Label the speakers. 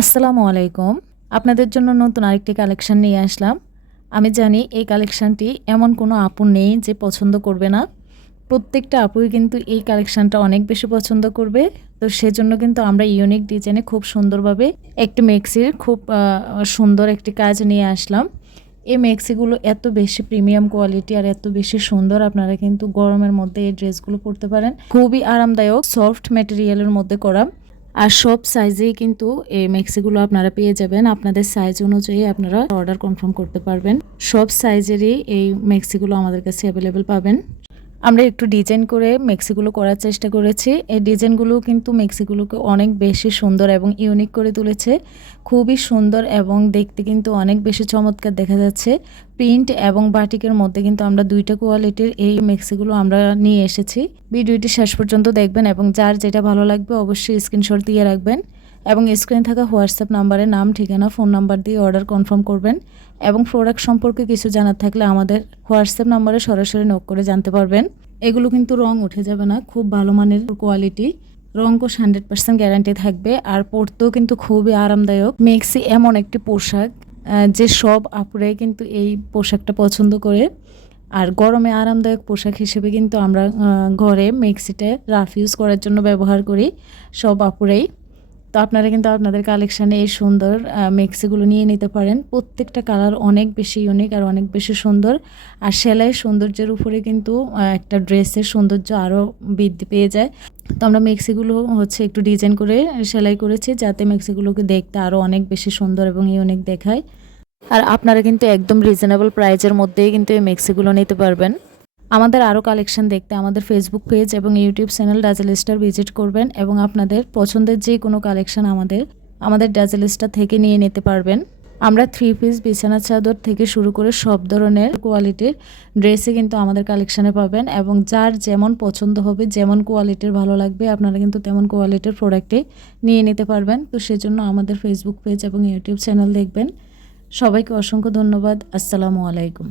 Speaker 1: আসসালামু আলাইকুম। আপনাদের জন্য নতুন আরেকটি কালেকশান নিয়ে আসলাম। আমি জানি এই কালেকশানটি এমন কোনো আপু নেই যে পছন্দ করবে না। প্রত্যেকটা আপুই কিন্তু এই কালেকশানটা অনেক বেশি পছন্দ করবে। তো সেজন্য কিন্তু আমরা ইউনিক ডিজাইনে খুব সুন্দরভাবে একটি মেক্সির খুব সুন্দর একটি কাজ নিয়ে আসলাম। এই মেক্সিগুলো এত বেশি প্রিমিয়াম কোয়ালিটি আর এত বেশি সুন্দর আপনারা কিন্তু গরমের মধ্যে এই ড্রেসগুলো পরতে পারেন। খুবই আরামদায়ক, সফট ম্যাটেরিয়ালের মধ্যে করা। আর সব সাইজেই কিন্তু এই মেক্সিগুলো আপনারা পেয়ে যাবেন। আপনাদের সাইজ অনুযায়ী আপনারা অর্ডার কনফার্ম করতে পারবেন। সব সাইজেরই এই মেক্সিগুলো আমাদের কাছে অ্যাভেলেবেল পাবেন। আমরা একটু ডিজাইন করে মেক্সিগুলো করার চেষ্টা করেছি। এই ডিজাইনগুলো কিন্তু মেক্সিগুলোকে অনেক বেশি সুন্দর এবং ইউনিক করে তুলেছে। খুবই সুন্দর এবং দেখতে কিন্তু অনেক বেশি চমৎকার দেখা যাচ্ছে। প্রিন্ট এবং বাটিকের মধ্যে কিন্তু আমরা দুইটা কোয়ালিটির এই মেক্সিগুলো আমরা নিয়ে এসেছি। ভিডিওটি শেষ পর্যন্ত দেখবেন এবং যার যেটা ভালো লাগবে অবশ্যই স্ক্রিনশট দিয়ে রাখবেন। এবং স্ক্রিনে থাকা হোয়াটসঅ্যাপ নাম্বারে নাম, ঠিকানা, ফোন নাম্বার দিয়ে অর্ডার কনফার্ম করবেন এবং প্রোডাক্ট সম্পর্কে কিছু জানার থাকলে আমাদের হোয়াটসঅ্যাপ নাম্বারে সরাসরি নক করে জানতে পারবেন। এগুলো কিন্তু রং উঠে যাবে না, খুব ভালো মানের কোয়ালিটি রং কোষ হান্ড্রেড পার্সেন্ট গ্যারান্টি থাকবে আর পরতেও কিন্তু খুবই আরামদায়ক। মেক্সি এমন একটি পোশাক যে সব আপুরাই কিন্তু এই পোশাকটা পছন্দ করে। আর গরমে আরামদায়ক পোশাক হিসেবে কিন্তু আমরা ঘরে মেক্সিটা রাফ ইউজ করার জন্য ব্যবহার করি, সব আপুরাই। তো আপনারা কিন্তু আপনাদের কালেকশানে এই সুন্দর মেক্সিগুলো নিয়ে নিতে পারেন। প্রত্যেকটা কালার অনেক বেশি ইউনিক আর অনেক বেশি সুন্দর। আর সেলাই সৌন্দর্যের উপরে কিন্তু একটা ড্রেসের সৌন্দর্য আরও বৃদ্ধি পেয়ে যায়। তো আমরা মেক্সিগুলো হচ্ছে একটু ডিজাইন করে সেলাই করেছি, যাতে মেক্সিগুলোকে দেখতে আরও অনেক বেশি সুন্দর এবং ইউনিক দেখায়। আর আপনারা কিন্তু একদম রিজনেবল প্রাইজের মধ্যেই কিন্তু এই মেক্সিগুলো নিতে পারবেন। আমাদের আরও কালেকশন দেখতে আমাদের ফেসবুক পেজ এবং YouTube channel dazzle star visit করবেন এবং আপনাদের পছন্দের যে কোনো কালেকশন আমাদের আমাদের ডাজেল স্টার থেকে নিয়ে নিতে পারবেন। আমরা থ্রি পিস বিছানা চাদর থেকে শুরু করে সব ধরনের কোয়ালিটির ড্রেসে কিন্তু আমাদের কালেকশানে পাবেন এবং যার যেমন পছন্দ হবে, যেমন কোয়ালিটির ভালো লাগবে, আপনারা কিন্তু তেমন কোয়ালিটির প্রোডাক্টে নিয়ে নিতে পারবেন। তো সেজন্য আমাদের ফেসবুক পেজ এবং ইউটিউব চ্যানেল দেখবেন। সবাইকে অসংখ্য ধন্যবাদ। আসসালামু আলাইকুম।